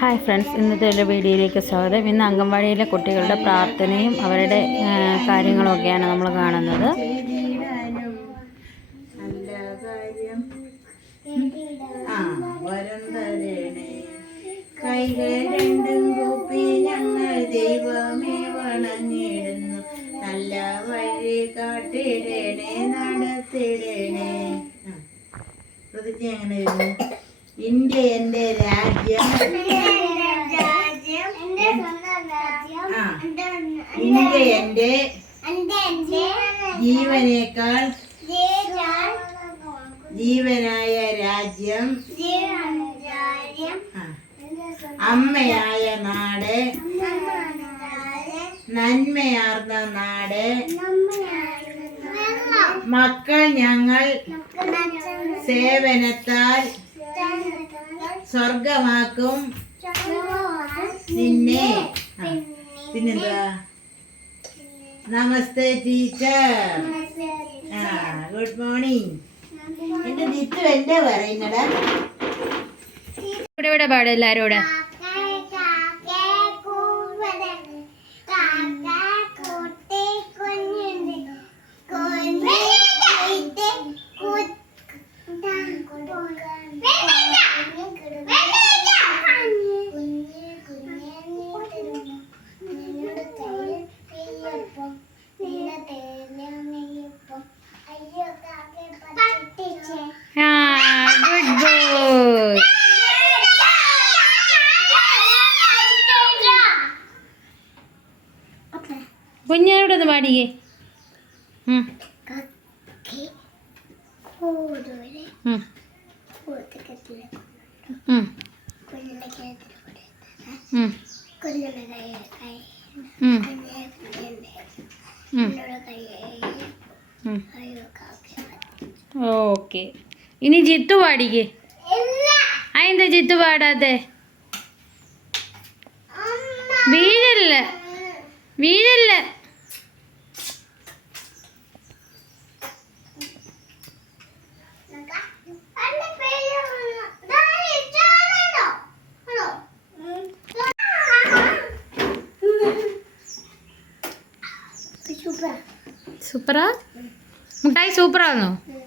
Hi friends ഇന്നത്തെ ഒരു വീഡിയോയിലേക്ക് സ്വാഗതം. ഇന്ന് അംഗൻവാടിയിലെ കുട്ടികളുടെ പ്രാർത്ഥനയും അവരുടെ കാര്യങ്ങളൊക്കെയാണ് നമ്മൾ കാണുന്നത്. കൈകൾ ദൈവമേ നല്ല വഴി ഇന്ത്യ എന്റെ രാജ്യം. എന്റെ ജീവനേക്കാൾ ജീവനായ രാജ്യം. അമ്മയായ നാട് നന്മയാർന്ന നാട് മക്കൾ ഞങ്ങൾ സേവനത്താൽ സ്വർഗമാക്കും നിന്നെ. പിന്നെന്താ? നമസ്തേ ടീച്ചർ. ആ ഗുഡ് മോർണിംഗ്. എന്റെ നിത്തു എന്റെ പറയുന്നടാ? ഇവിടെ ഇവിടെ പാടും ആ ഗുഡ് ബോയ് കുഞ്ഞാരോട് ഒന്ന് പാടിയേ? ഉം. ഓക്കെ ഇനി ജിത്തു പാടിക്കേ അതെന്താ ജിത്തു പാടാത്തെ വീഴല്ല വീഴല്ല സൂപ്പറാ മുട്ടായി സൂപ്പറാന്നോ ഉം, ഉം.